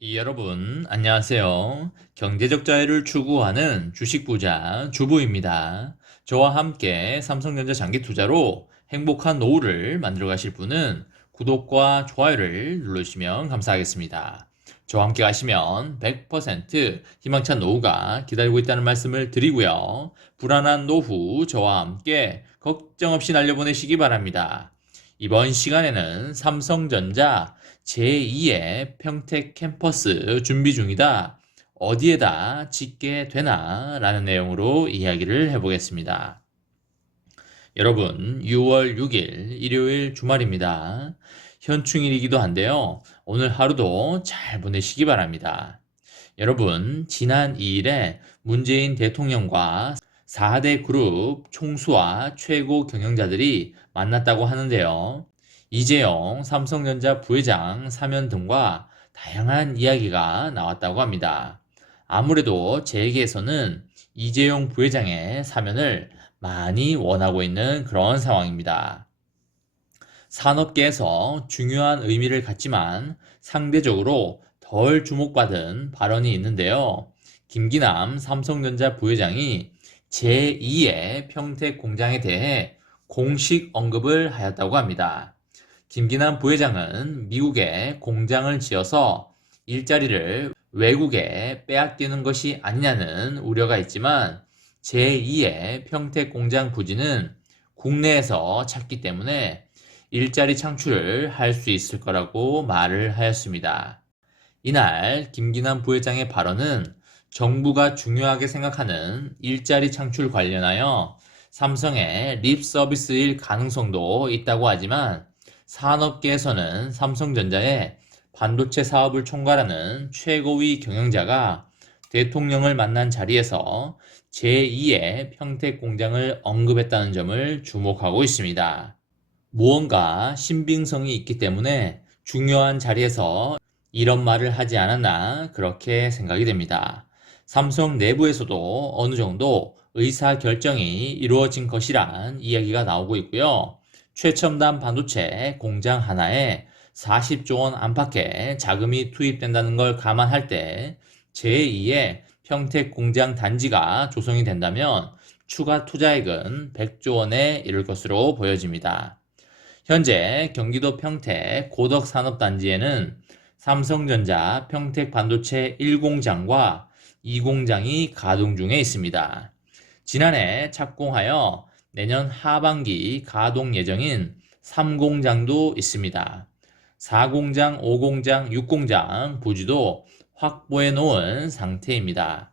여러분, 안녕하세요. 경제적 자유를 추구하는 주식부자 주부입니다. 저와 함께 삼성전자 장기 투자로 행복한 노후를 만들어 가실 분은 구독과 좋아요를 눌러주시면 감사하겠습니다. 저와 함께 가시면 100% 희망찬 노후가 기다리고 있다는 말씀을 드리고요. 불안한 노후 저와 함께 걱정 없이 날려보내시기 바랍니다. 이번 시간에는 삼성전자 제2의 평택 캠퍼스 준비 중이다. 어디에다 짓게 되나? 라는 내용으로 이야기를 해보겠습니다. 여러분, 6월 6일 일요일 주말입니다. 현충일이기도 한데요. 오늘 하루도 잘 보내시기 바랍니다. 여러분, 지난 2일에 문재인 대통령과 4대 그룹 총수와 최고 경영자들이 만났다고 하는데요. 이재용 삼성전자 부회장 사면 등과 다양한 이야기가 나왔다고 합니다. 아무래도 재계에서는 이재용 부회장의 사면을 많이 원하고 있는 그런 상황입니다. 산업계에서 중요한 의미를 갖지만 상대적으로 덜 주목받은 발언이 있는데요. 김기남 삼성전자 부회장이 제2의 평택 공장에 대해 공식 언급을 하였다고 합니다. 김기남 부회장은 미국에 공장을 지어서 일자리를 외국에 빼앗기는 것이 아니냐는 우려가 있지만 제2의 평택 공장 부지는 국내에서 찾기 때문에 일자리 창출을 할 수 있을 거라고 말을 하였습니다. 이날 김기남 부회장의 발언은 정부가 중요하게 생각하는 일자리 창출 관련하여 삼성의 립 서비스일 가능성도 있다고 하지만 산업계에서는 삼성전자의 반도체 사업을 총괄하는 최고위 경영자가 대통령을 만난 자리에서 제2의 평택 공장을 언급했다는 점을 주목하고 있습니다. 무언가 신빙성이 있기 때문에 중요한 자리에서 이런 말을 하지 않았나 그렇게 생각이 됩니다. 삼성 내부에서도 어느 정도 의사 결정이 이루어진 것이란 이야기가 나오고 있고요. 최첨단 반도체 공장 하나에 40조 원 안팎의 자금이 투입된다는 걸 감안할 때 제2의 평택 공장 단지가 조성이 된다면 추가 투자액은 100조 원에 이를 것으로 보여집니다. 현재 경기도 평택 고덕산업단지에는 삼성전자 평택 반도체 1공장과 2공장이 가동 중에 있습니다. 지난해 착공하여 내년 하반기 가동 예정인 3공장도 있습니다. 4공장, 5공장, 6공장 부지도 확보해 놓은 상태입니다.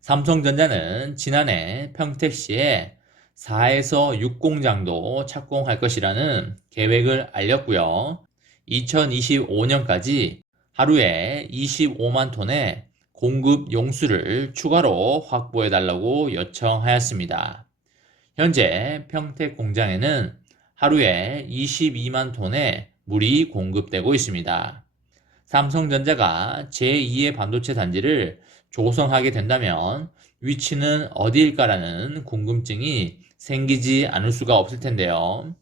삼성전자는 지난해 평택시에 4에서 6공장도 착공할 것이라는 계획을 알렸고요. 2025년까지 하루에 25만 톤의 공급 용수를 추가로 확보해 달라고 요청하였습니다. 현재 평택 공장에는 하루에 22만 톤의 물이 공급되고 있습니다. 삼성전자가 제2의 반도체 단지를 조성하게 된다면 위치는 어디일까라는 궁금증이 생기지 않을 수가 없을 텐데요.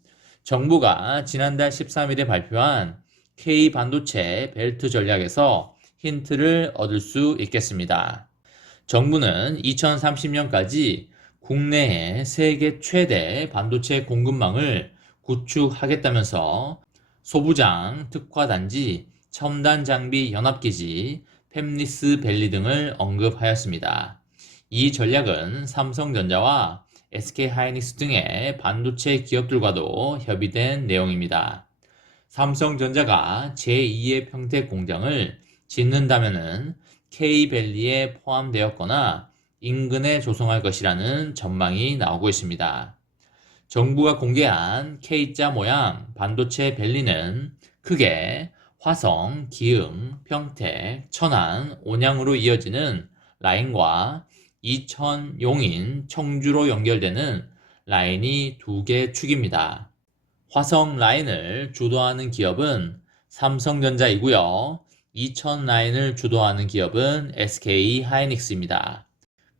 정부가 지난달 13일에 발표한 K반도체 벨트 전략에서 힌트를 얻을 수 있겠습니다. 정부는 2030년까지 국내의 세계 최대 반도체 공급망을 구축하겠다면서 소부장 특화단지, 첨단 장비 연합기지, 팹리스 밸리 등을 언급하였습니다. 이 전략은 삼성전자와 SK하이닉스 등의 반도체 기업들과도 협의된 내용입니다. 삼성전자가 제2의 평택 공장을 짓는다면은 K밸리에 포함되었거나 인근에 조성할 것이라는 전망이 나오고 있습니다. 정부가 공개한 K자 모양 반도체 밸리는 크게 화성, 기흥, 평택, 천안, 온양으로 이어지는 라인과 이천, 용인, 청주로 연결되는 라인이 두 개 축입니다. 화성 라인을 주도하는 기업은 삼성전자이고요. 이천 라인을 주도하는 기업은 SK하이닉스입니다.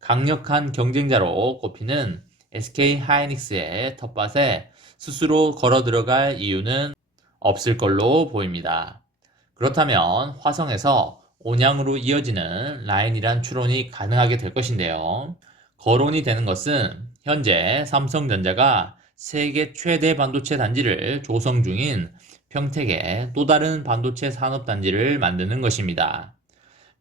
강력한 경쟁자로 꼽히는 SK하이닉스의 텃밭에 스스로 걸어 들어갈 이유는 없을 걸로 보입니다. 그렇다면 화성에서 온양으로 이어지는 라인이란 추론이 가능하게 될 것인데요. 거론이 되는 것은 현재 삼성전자가 세계 최대 반도체 단지를 조성 중인 평택에 또 다른 반도체 산업단지를 만드는 것입니다.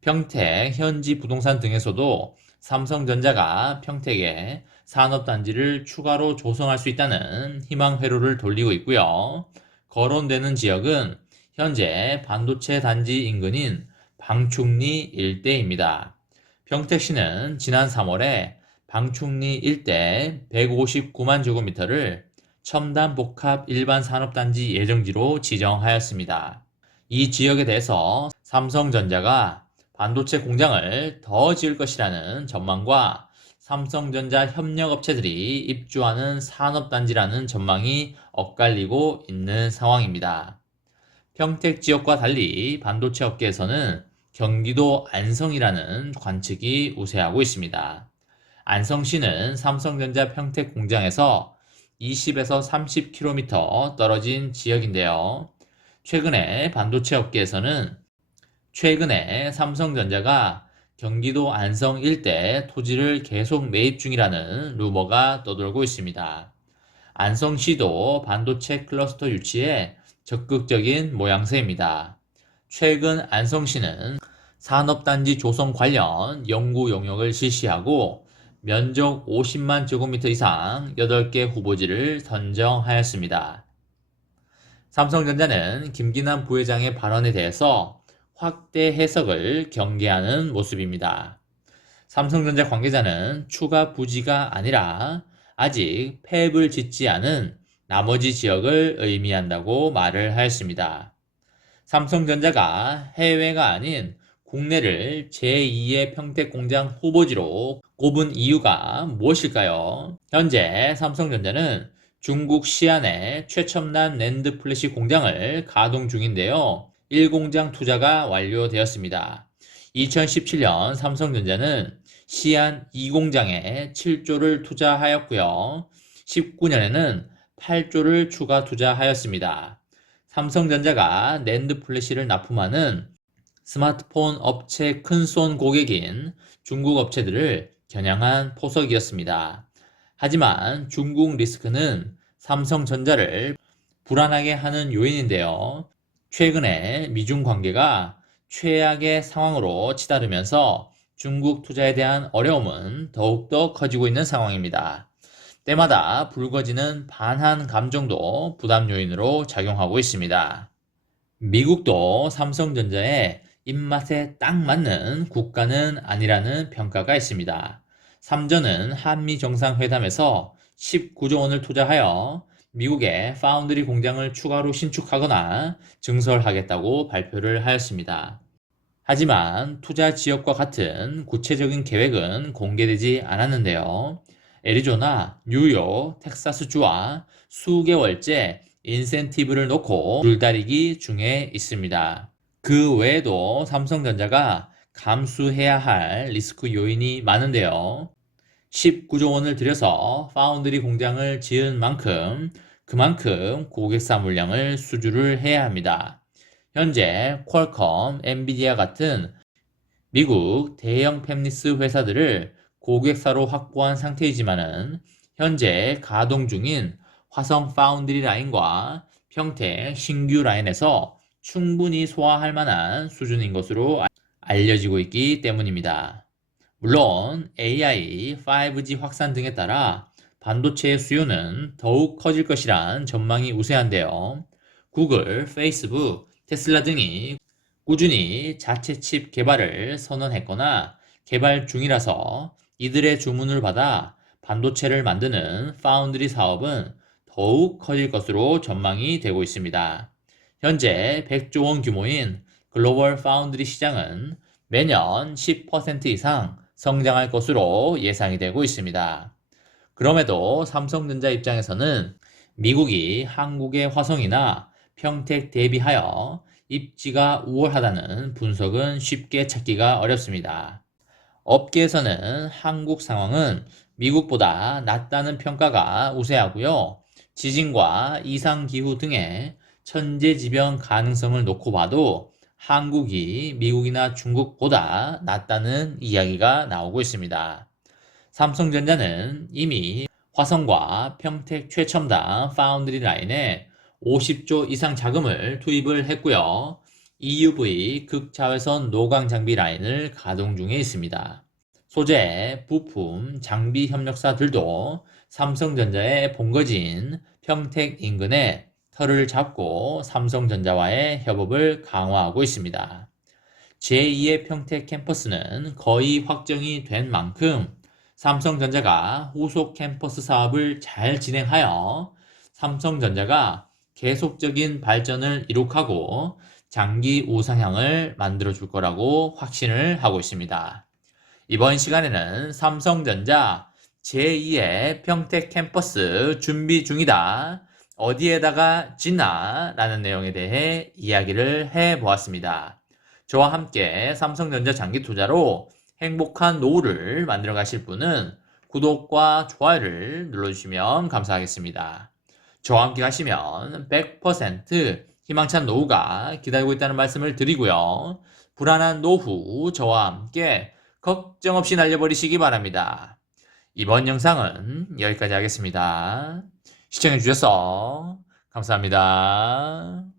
평택 현지 부동산 등에서도 삼성전자가 평택에 산업단지를 추가로 조성할 수 있다는 희망 회로를 돌리고 있고요. 거론되는 지역은 현재 반도체 단지 인근인 방충리 일대입니다. 평택시는 지난 3월에 방충리 일대 159만 제곱미터를 첨단 복합 일반 산업단지 예정지로 지정하였습니다. 이 지역에 대해서 삼성전자가 반도체 공장을 더 지을 것이라는 전망과 삼성전자 협력업체들이 입주하는 산업단지라는 전망이 엇갈리고 있는 상황입니다. 평택 지역과 달리 반도체 업계에서는 경기도 안성이라는 관측이 우세하고 있습니다. 안성시는 삼성전자 평택 공장에서 20에서 30km 떨어진 지역인데요. 최근에 삼성전자가 경기도 안성 일대 토지를 계속 매입 중이라는 루머가 떠돌고 있습니다. 안성시도 반도체 클러스터 유치에 적극적인 모양새입니다. 최근 안성시는 산업단지 조성 관련 연구 용역을 실시하고 면적 50만 제곱미터 이상 8개 후보지를 선정하였습니다. 삼성전자는 김기남 부회장의 발언에 대해서 확대 해석을 경계하는 모습입니다. 삼성전자 관계자는 추가 부지가 아니라 아직 팹을 짓지 않은 나머지 지역을 의미한다고 말을 하였습니다. 삼성전자가 해외가 아닌 국내를 제2의 평택 공장 후보지로 꼽은 이유가 무엇일까요? 현재 삼성전자는 중국 시안에 최첨단 낸드 플래시 공장을 가동 중인데요. 1공장 투자가 완료되었습니다. 2017년 삼성전자는 시안 2공장에 7조를 투자하였고요. 19년에는 8조를 추가 투자하였습니다. 삼성전자가 낸드 플래시를 납품하는 스마트폰 업체 큰손 고객인 중국 업체들을 겨냥한 포석이었습니다. 하지만 중국 리스크는 삼성전자를 불안하게 하는 요인인데요. 최근에 미중 관계가 최악의 상황으로 치달으면서 중국 투자에 대한 어려움은 더욱더 커지고 있는 상황입니다. 때마다 불거지는 반한 감정도 부담 요인으로 작용하고 있습니다. 미국도 삼성전자의 입맛에 딱 맞는 국가는 아니라는 평가가 있습니다. 삼전은 한미 정상회담에서 19조 원을 투자하여 미국의 파운드리 공장을 추가로 신축하거나 증설하겠다고 발표를 하였습니다. 하지만 투자 지역과 같은 구체적인 계획은 공개되지 않았는데요. 애리조나, 뉴욕, 텍사스주와 수개월째 인센티브를 놓고 줄다리기 중에 있습니다. 그 외에도 삼성전자가 감수해야 할 리스크 요인이 많은데요. 19조 원을 들여서 파운드리 공장을 지은 만큼 그만큼 고객사 물량을 수주를 해야 합니다. 현재 퀄컴, 엔비디아 같은 미국 대형 팹리스 회사들을 고객사로 확보한 상태이지만은 현재 가동 중인 화성 파운드리 라인과 평택 신규 라인에서 충분히 소화할 만한 수준인 것으로 알려지고 있기 때문입니다. 물론 AI, 5G 확산 등에 따라 반도체의 수요는 더욱 커질 것이란 전망이 우세한데요. 구글, 페이스북, 테슬라 등이 꾸준히 자체 칩 개발을 선언했거나 개발 중이라서 이들의 주문을 받아 반도체를 만드는 파운드리 사업은 더욱 커질 것으로 전망이 되고 있습니다. 현재 100조 원 규모인 글로벌 파운드리 시장은 매년 10% 이상 성장할 것으로 예상이 되고 있습니다. 그럼에도 삼성전자 입장에서는 미국이 한국의 화성이나 평택 대비하여 입지가 우월하다는 분석은 쉽게 찾기가 어렵습니다. 업계에서는 한국 상황은 미국보다 낫다는 평가가 우세하고요. 지진과 이상기후 등의 천재지변 가능성을 놓고 봐도 한국이 미국이나 중국보다 낫다는 이야기가 나오고 있습니다. 삼성전자는 이미 화성과 평택 최첨단 파운드리 라인에 50조 이상 자금을 투입을 했고요. EUV 극자외선 노광 장비 라인을 가동 중에 있습니다. 소재, 부품, 장비 협력사들도 삼성전자의 본거지인 평택 인근에 터를 잡고 삼성전자와의 협업을 강화하고 있습니다. 제2의 평택 캠퍼스는 거의 확정이 된 만큼 삼성전자가 후속 캠퍼스 사업을 잘 진행하여 삼성전자가 계속적인 발전을 이룩하고 장기 우상향을 만들어줄 거라고 확신을 하고 있습니다. 이번 시간에는 삼성전자 제2의 평택 캠퍼스 준비 중이다. 어디에다가 짓나? 라는 내용에 대해 이야기를 해보았습니다. 저와 함께 삼성전자 장기 투자로 행복한 노후를 만들어 가실 분은 구독과 좋아요를 눌러주시면 감사하겠습니다. 저와 함께 가시면 100% 희망찬 노후가 기다리고 있다는 말씀을 드리고요. 불안한 노후 저와 함께 걱정 없이 날려버리시기 바랍니다. 이번 영상은 여기까지 하겠습니다. 시청해주셔서 감사합니다.